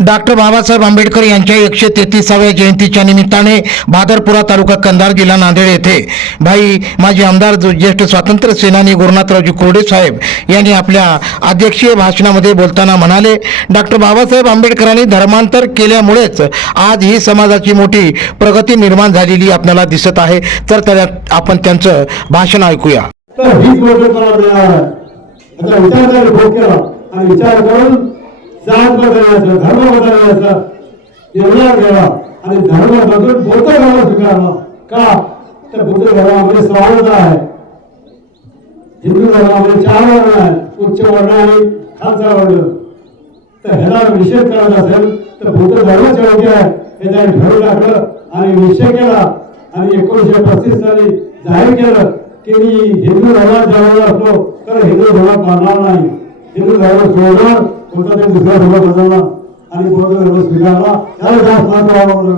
Doctor Babasaheb Ambedkar यांच्या एकशे तेहतीसाव्या जयंतीच्या निमित्ताने भादरपुरा तालुका कंधार जिल्हा नांदेड येथे. भाई माजी आमदार जो- ज्येष्ठ स्वातंत्र्य सेनानी गुरुनाथरावजी कोरडे साहेब यांनी आपल्या अध्यक्षीय भाषणामध्ये बोलताना म्हणाले डॉक्टर बाबासाहेब आंबेडकरांनी धर्मांतर केल्यामुळेच आज ही समाजाची मोठी प्रगती निर्माण झालेली आपल्याला दिसत आहे. तर त्यात आपण त्यांचं भाषण ऐकूया. आणि विचार करून जात बदलायचं धर्म बदलण्याचा निर्णय घ्यावा आणि धर्म बदलून बौद्ध धर्म स्वीकारावा का? तर बौद्ध धर्मामध्ये समानता आहे. हिंदू धर्मामध्ये चार वर्ण आहे. उच्च वर्ण आणि खालचा वर्ण तर ह्याला निषेध करत असेल तर बौद्ध धर्मच योग्य आहे. हे त्याने ठरवून टाकलं आणि निषेध केला. आणि एकोणीसशे पस्तीस साली जाहीर केलं की मी हिंदू धर्मात जवळ असलो तर हिंदू धर्मात मानणार नाही. हिंदू धर्म सोडणार कोणता तरी दुसरा धर्म बदलला आणि कोणाचा धर्म स्वीकारला त्याला जास्त महत्त्व आवडलं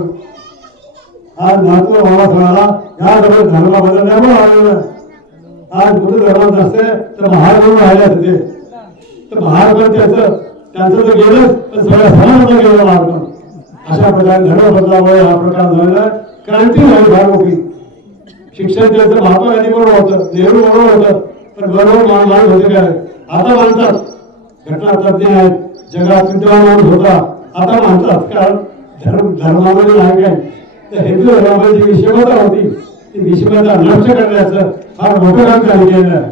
आज महत्त्व व्हावा सणाला या धर्म धर्म बदलण्यामुळे आलेलं आहे आज बुद्ध धर्मात नसते तर महार म्हणून राहिले असते? तर महार पण त्याचं? त्यांचं तर गेलंच पण सगळ्या समाजाला गेलं महार अशा प्रकारे धर्म बदलामुळे हा प्रकार झालेला आहे. क्रांती झाली फार मोठी. शिक्षण त्याचं महात्मा गांधी बरोबर होतं नेहरू बरोबर होतं पण बरोबर मान मानत होते काय? आता मानतात घटना तज्ञ आहेत जगात विद्वान होता. आता म्हणतात कारण धर्म धर्मामध्ये नाही काय तर हिंदू धर्मामध्ये जी विषमता होती ती विषमता नष्ट करण्याचं फार मोठं काम त्यांनी केलं आहे.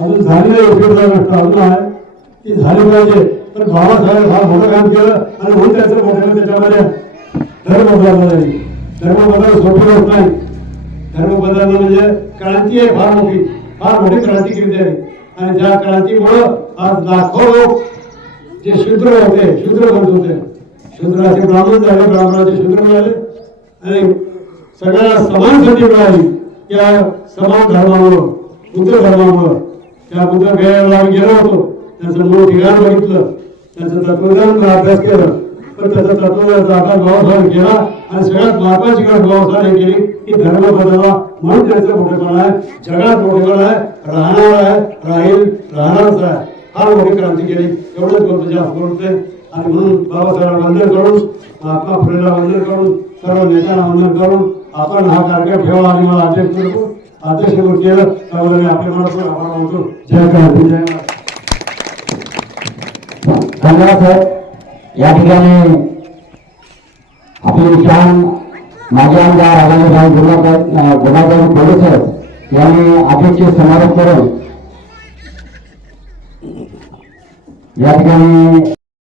अजून झाली नाही उपयोग नष्ट अजून आहे. ती झाली पाहिजे. पण बाबासाहेब फार मोठं काम केलं आणि म्हणून त्याचं मोठं त्याच्यामध्ये धर्म बदलला नाही. धर्म बदल सोपी होत नाही. धर्म बदलणं म्हणजे क्रांती आहे फार मोठी. फार मोठी क्रांती केली आहे. आणि ज्या क्रांतीमुळं आज लाखो लोक जे शूद्र होते शूद्र बनत होते. शूद्राचे ब्राह्मण झाले ब्राह्मणाचे शूद्र झाले आणि सगळ्यांना समान संधी मिळाली त्या समान धर्मामुळं बुद्ध धर्मामुळं. त्या बुद्ध गयाला गेलो होतो. त्यांचं मूळ ठिकाण बघितलं. त्यांचं तत्वज्ञान अभ्यास केलं. पण त्याचा तत्वज्ञानाचा अभ्यास भावासाहेब केला आणि सगळ्यात महत्वाची गोष्ट भावासाहेब केली की धर्म बदलला म्हणून त्यांचं मोठेपण आहे जगात मोठेपण आहे राहणार आहे राहील राहणारच आहे. फार मोठी क्रांती केली. एवढंच बोलतो जास्त बोलते आणि म्हणून बाबासाहेब वंदन करून महात्मा फुलेला वंदन करून सर्व नेत्यांना वंदन करून आपण हा कार्यक्रम ठेवा आणि मला अध्यक्ष करतो अध्यक्ष करून केलं त्यामुळे मी आपल्या मनातून आभार मानतो. जय क्रांती जय धन्यवाद साहेब. या ठिकाणी आपले शान माजी आमदार आगामी भाऊ गुणाकर गुणाकर कोडे यांनी अध्यक्ष समारोप करून या ठिकाणी